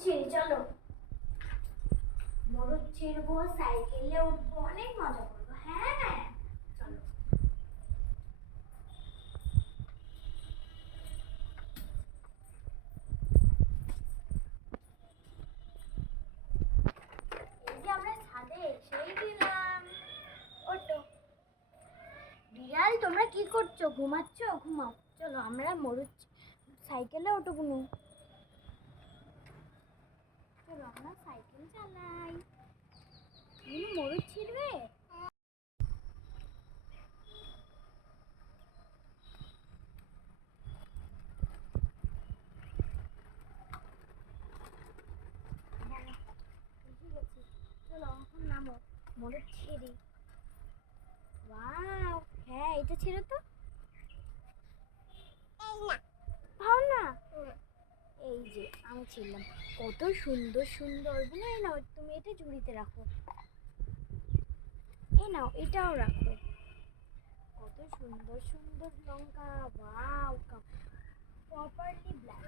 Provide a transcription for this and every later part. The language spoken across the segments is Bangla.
ছিঁড়ি চলো। মরুদ ছিঁড়বো সাইকেলে উঠবো, অনেক মজা করব। হ্যাঁ চলো। এই যে আমরা ছাদে এসেই দিলাম ওটো। বিড়াল, তোমরা কি করছ? ঘুমাচ্ছ? ঘুমাও। চলো, আমরা মরুদ সাইকেলে ওটো আমরা সাইকেল চালাই। তুমি মরুদ ছিড়বে মরুদ ছিঁড়ি। ওয়াও হ্যাঁ এটা ছিল তো। না। এই যে, আমি ছিলাম কত সুন্দর সুন্দর। এই নাও, তুমি এটা ঝুড়িতে রাখো। এ নাও, এটাও রাখো। কত সুন্দর সুন্দর লঙ্কা, ওয়াও প্রপারলি ব্ল্যাক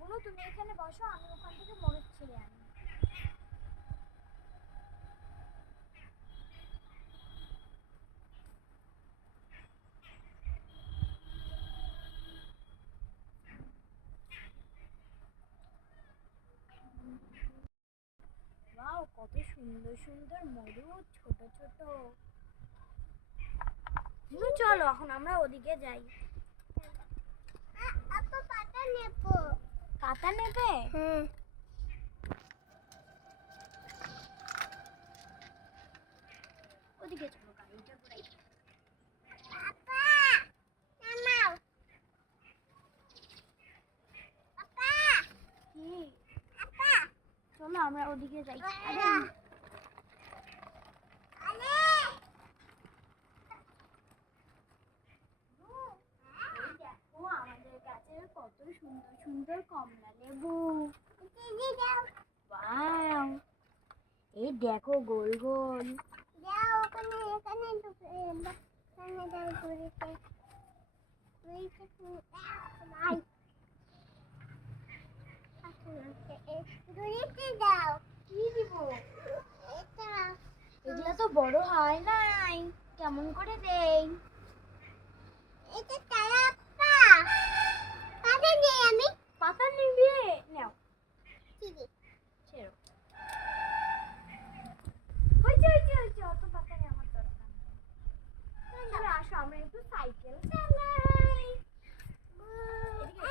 বলো তুমি এখানে বসো আমি ওখান থেকে মরুদ ছিঁড়ে আনি কত সুন্দর সুন্দর ময়ূর ছোট ছোট। হুম, চলো এখন আমরা ওদিকে যাই। আপা পাতা নেব। পাতা নেবে? হ্যাঁ ওদিকে চলো গাড়িটা ঘুরাই আপা নামাও আপা কি আপা চলো আমরা ওদিকে যাই। আমাদের কাছে কত সুন্দর সুন্দর কমলা লেবু। এই দেখো গোল গোল। ওখানে এখানে ঢুকে এখানে দাও কি দিব এটা এগুলো তো বড় হয় নাই। কেমন করে দেই? এটা তারা আপা পাতা নেই আমি পাতা নিবে নাও নেই। চলো, আসো, আমরা একটু সাইকেল চালাই এদিকে এসো।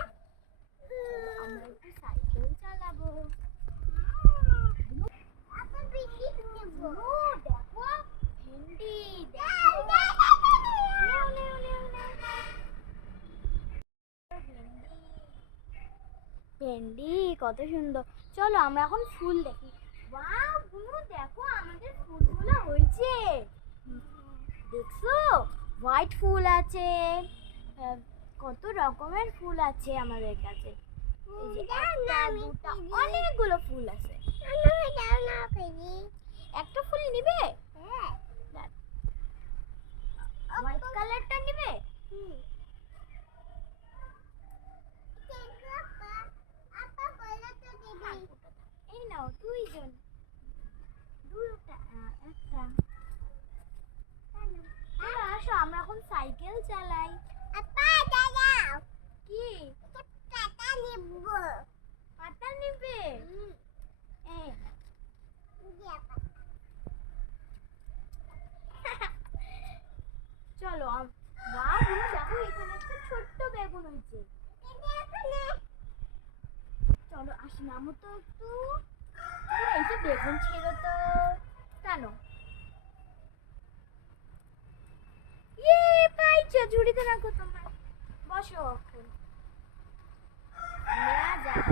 চলো, আমরা একটু সাইকেল চালাবো আপা বিটি নেব ও দেখো ভেন্ডি দেখো নেও, নেও, নেও, নেও। ভেন্ডি ভেন্ডি কত সুন্দর। চলো আমরা এখন ফুল দেখি। ওয়াও দেখো আমাদের ফুলগুলো হয়েছে। দেখছ? হোয়াইট ফুল আছে। কত রকমের ফুল আছে আমাদের কাছে। অনেকগুলো ফুল আছে দাও না পেজি একটা ফুল নিবে হ্যাঁ হোয়াইট কালারটা নিবে আপা বলো তো দিদি এই নাও দুইজন দুটা আহ, একটা চলো আসো আমরা এখন সাইকেল চালাই। আপা দাঁড়াও। কি? কাটা নেব। পাতা নিবে? এই চলো তুমি দেখো এখানে একটা ছোট্ট বেগুন হয়েছে। চলো আসি নামো তো একটু। এই তো বেগুন ছিল তো টানো। ঝুড়িতে রাখো তোমার। বসো এখন। যাক